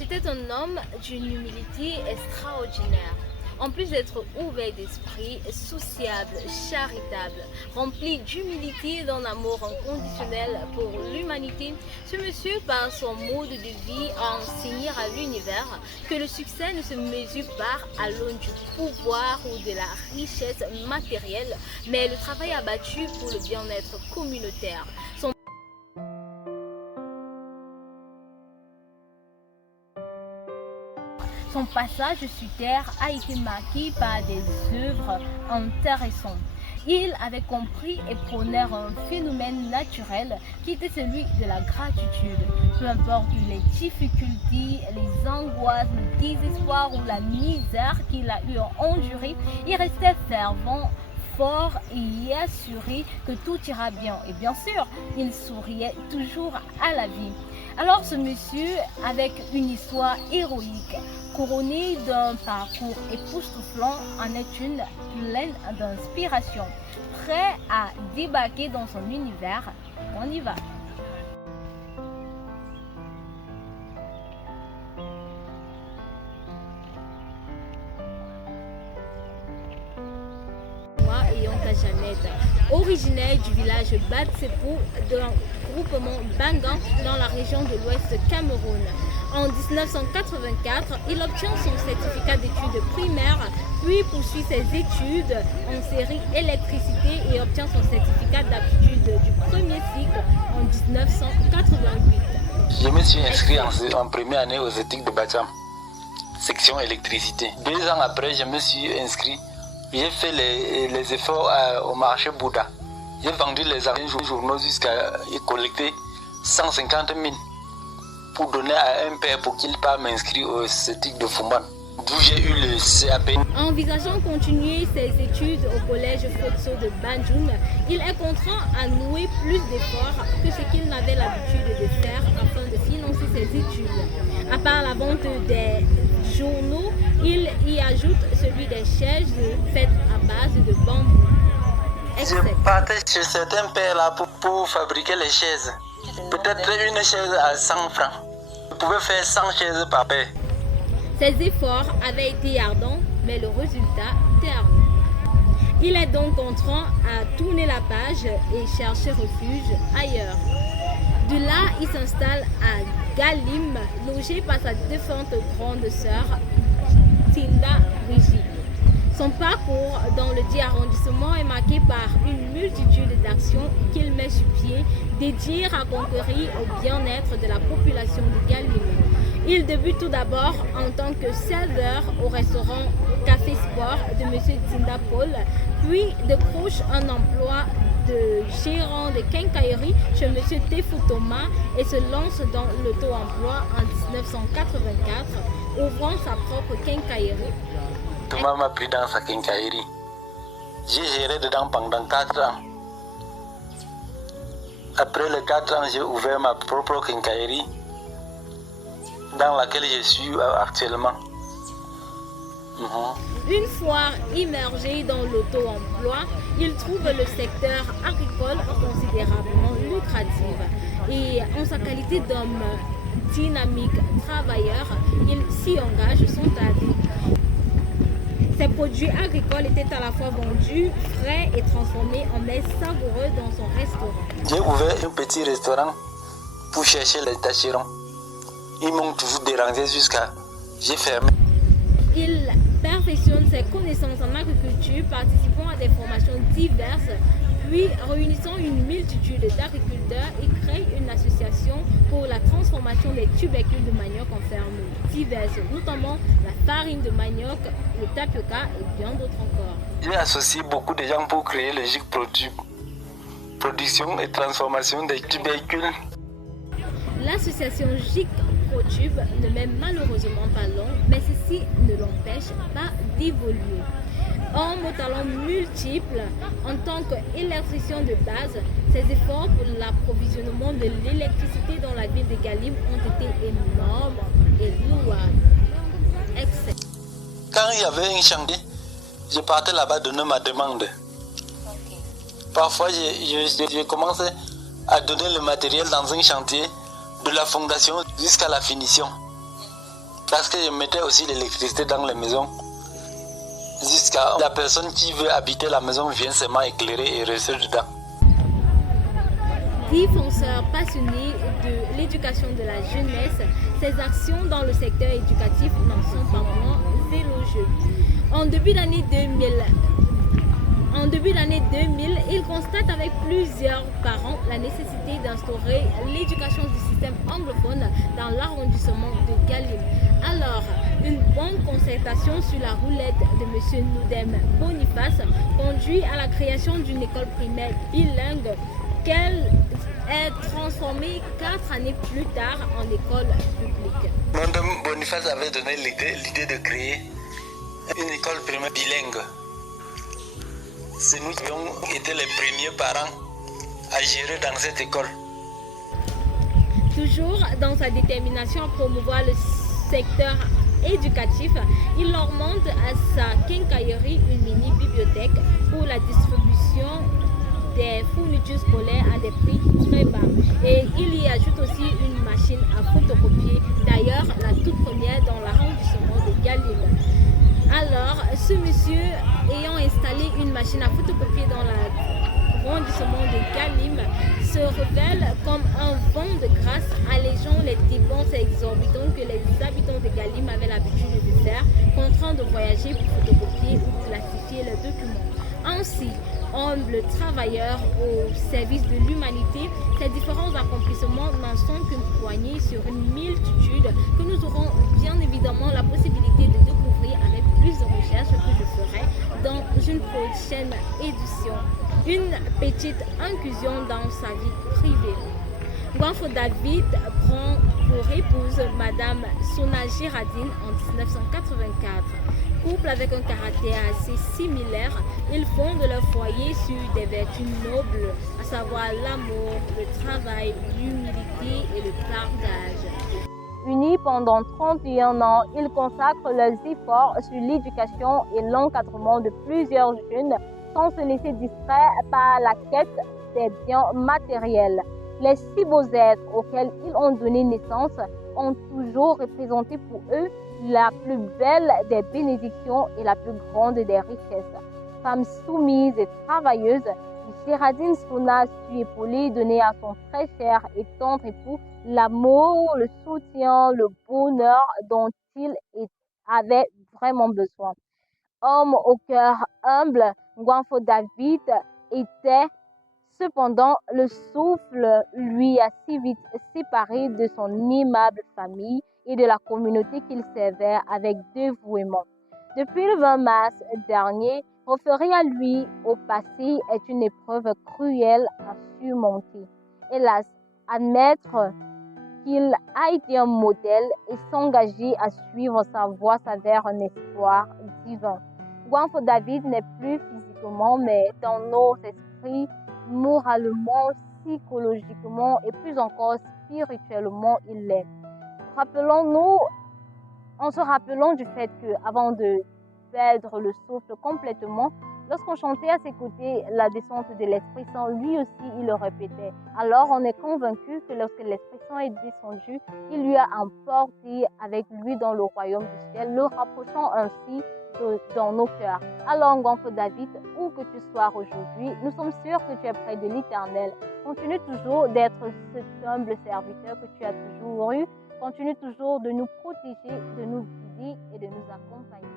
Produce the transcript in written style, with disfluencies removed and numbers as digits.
C'était un homme d'une humilité extraordinaire. En plus d'être ouvert d'esprit, sociable, charitable, rempli d'humilité et d'un amour inconditionnel pour l'humanité, ce monsieur, par son mode de vie, a enseigné à l'univers que le succès ne se mesure pas à l'aune du pouvoir ou de la richesse matérielle, mais le travail abattu pour le bien-être communautaire. Son passage sur Terre a été marqué par des œuvres intéressantes. Il avait compris et prônait un phénomène naturel qui était celui de la gratitude. Peu importe les difficultés, les angoisses, le désespoir ou la misère qu'il a eu à endurer, il restait fervent, fort et assuré que tout ira bien. Et bien sûr, il souriait toujours à la vie. Alors ce monsieur, avec une histoire héroïque, couronnée d'un parcours époustouflant, en est une pleine d'inspiration, prêt à débarquer dans son univers. On y va. Originaire du village Batsepo d'un groupement Bangan dans la région de l'Ouest Cameroun. En 1984, il obtient son certificat d'études primaires, puis poursuit ses études en série électricité et obtient son certificat d'aptitude du premier cycle en 1988. Je me suis inscrit en première année aux éthiques de Bacham, section électricité. 2 ans après, je me suis inscrit. J'ai fait les efforts au marché Bouddha. J'ai vendu les journaux jusqu'à collecter 150 000 pour donner à un père pour qu'il parte m'inscrire au CETIC de Fumban, d'où j'ai eu le CAP. Envisageant continuer ses études au collège Fotso de Banjul, il est contraint à nouer plus d'efforts que ce qu'il n'avait l'habitude de faire afin de financer ses études. À part la vente des journaux, il y ajoute celui des chaises faites à base de bambou. Je partais chez certains pères là pour fabriquer les chaises. Peut-être une chaise à 100 francs. Je pouvais faire 100 chaises par paire. Ses efforts avaient été ardents, mais le résultat terne. Il est donc contraint à tourner la page et chercher refuge ailleurs. De là, il s'installe à Galim, logé par sa défunte grande sœur, Tinda Rigi. Son parcours dans le dit arrondissement est marqué par une multitude d'actions qu'il met sur pied, dédiées à concourir au bien-être de la population de Galim. Il débute tout d'abord en tant que serveur au restaurant Café Sport de M. Tinda Paul, puis décroche un emploi de gérant de quincaillerie chez M. Tefou Thomas et se lance dans l'auto-emploi en 1984, ouvrant sa propre quincaillerie. Thomas m'a pris dans sa quincaillerie. J'ai géré dedans pendant 4 ans. Après les 4 ans, j'ai ouvert ma propre quincaillerie dans laquelle je suis actuellement. Une fois immergé dans l'auto-emploi, il trouve le secteur agricole considérablement lucratif et en sa qualité d'homme dynamique, travailleur, il s'y engage sans tarder. Ces produits agricoles étaient à la fois vendus, frais et transformés en mets savoureux dans son restaurant. J'ai ouvert un petit restaurant pour chercher les tâcherons. Ils m'ont toujours dérangé jusqu'à j'ai fermé. Il perfectionne ses connaissances en agriculture, participant à des formations diverses, puis réunissant une multitude d'agriculteurs, il crée une association pour la transformation des tubercules de manioc en fermes diverses, notamment la farine de manioc, le tapioca et bien d'autres encore. J'ai associé beaucoup de gens pour créer le GIC production et transformation des tubercules. L'association GIC ProTube ne met malheureusement pas long, mais ceci ne l'empêche pas d'évoluer. En aux talents multiples, en tant qu'électricien de base, ses efforts pour l'approvisionnement de l'électricité dans la ville de Galim ont été énormes et louables. Excellent. Quand il y avait un chantier, je partais là-bas donner ma demande. Parfois, je commençais à donner le matériel dans un chantier, de la fondation jusqu'à la finition. Parce que je mettais aussi l'électricité dans les maisons. Jusqu'à la personne qui veut habiter la maison vient seulement éclairer et rester dedans. 10 fonceurs passionnés de l'éducation de la jeunesse, ces actions dans le secteur éducatif n'en sont pas moins élogieuses. En début d'année 2000, il constate avec plusieurs parents la nécessité d'instaurer l'éducation du système anglophone dans l'arrondissement de Galim. Alors, une bonne concertation sur la roulette de M. Noudem Boniface conduit à la création d'une école primaire bilingue qu'elle est transformée 4 années plus tard en école publique. Noudem Boniface avait donné l'idée de créer une école primaire bilingue. C'est nous qui avons été les premiers parents à gérer dans cette école. Toujours dans sa détermination à promouvoir le secteur éducatif, il leur monte à sa quincaillerie une mini-bibliothèque pour la distribution des fournitures scolaires à des prix très bas. Et il y ajoute aussi une machine à photocopier, d'ailleurs la toute première dans l'arrondissement de Galim. Alors, ce monsieur ayant installé une machine à photocopier dans l'arrondissement de Galim se révèle comme un vent de grâce, allégeant les dépenses exorbitantes que les habitants de Galim avaient l'habitude de faire, contraints de voyager pour photocopier ou classifier leurs documents. Ainsi, humble travailleur au service de l'humanité, ces différents accomplissements n'en sont qu'une poignée sur une multitude que nous aurons bien évidemment la possibilité de découvrir avec plus de recherches que je ferai dans une prochaine édition. Une petite incursion dans sa vie privée. Gwanfo David prend pour épouse Madame Sona Girardine en 1984. Couple avec un caractère assez similaire, ils fondent leur foyer sur des vertus nobles, à savoir l'amour, le travail, l'humilité et le partage. Unis pendant 31 ans, ils consacrent leurs efforts sur l'éducation et l'encadrement de plusieurs jeunes sans se laisser distraire par la quête des biens matériels. Les 6 beaux êtres auxquels ils ont donné naissance ont toujours représenté pour eux la plus belle des bénédictions et la plus grande des richesses. Femme soumise et travailleuse, Girardine Sona sut épauler et donner à son très cher et tendre époux l'amour, le soutien, le bonheur dont il avait vraiment besoin. Homme au cœur humble, Gwanfo David était cependant le souffle lui a si vite séparé de son aimable famille et de la communauté qu'il servait avec dévouement. Depuis le 20 mars dernier, référer à lui au passé est une épreuve cruelle à surmonter. Hélas, admettre qu'il a été un modèle et s'engager à suivre sa voie s'avère un espoir divin. Gwanfo David n'est plus physiquement, mais dans nos esprits, moralement, psychologiquement et plus encore spirituellement, il l'est. Rappelons-nous, en se rappelant du fait qu'avant de perdre le souffle complètement, lorsqu'on chantait à ses côtés la descente de l'Esprit Saint, lui aussi il le répétait. Alors on est convaincu que lorsque l'Esprit Saint est descendu, il lui a emporté avec lui dans le royaume du ciel, le rapprochant ainsi dans nos cœurs. Alors, Gwanfo David, où que tu sois aujourd'hui, nous sommes sûrs que tu es près de l'Éternel. Continue toujours d'être cet humble serviteur que tu as toujours eu. Continue toujours de nous protéger, de nous guider et de nous accompagner.